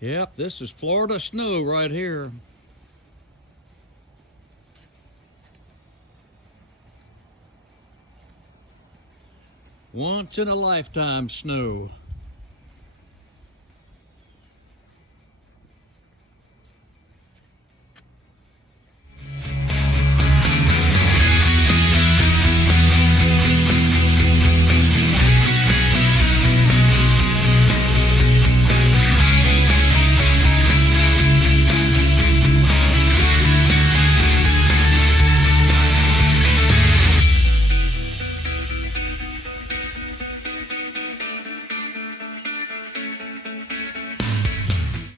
Yep, this is Florida snow right here. Once in a lifetime snow.